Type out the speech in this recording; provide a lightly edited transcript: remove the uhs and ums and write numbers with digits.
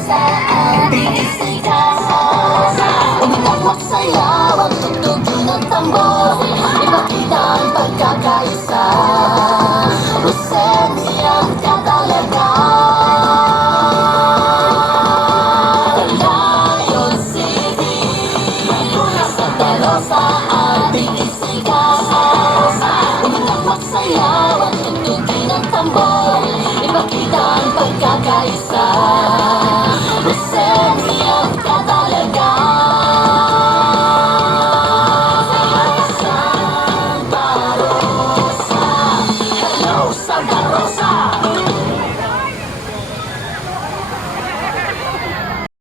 Rosa ang binisigaw. Umitak magsayaw ang tugtugin ng tambor, ipakita ang pagkakaisa. Rosenia ka talaga. Lion City, Santa Rosa ang binisigaw. Umitak magsayaw ang tugtugin ng tambor, ipakita ang pagkakaisa.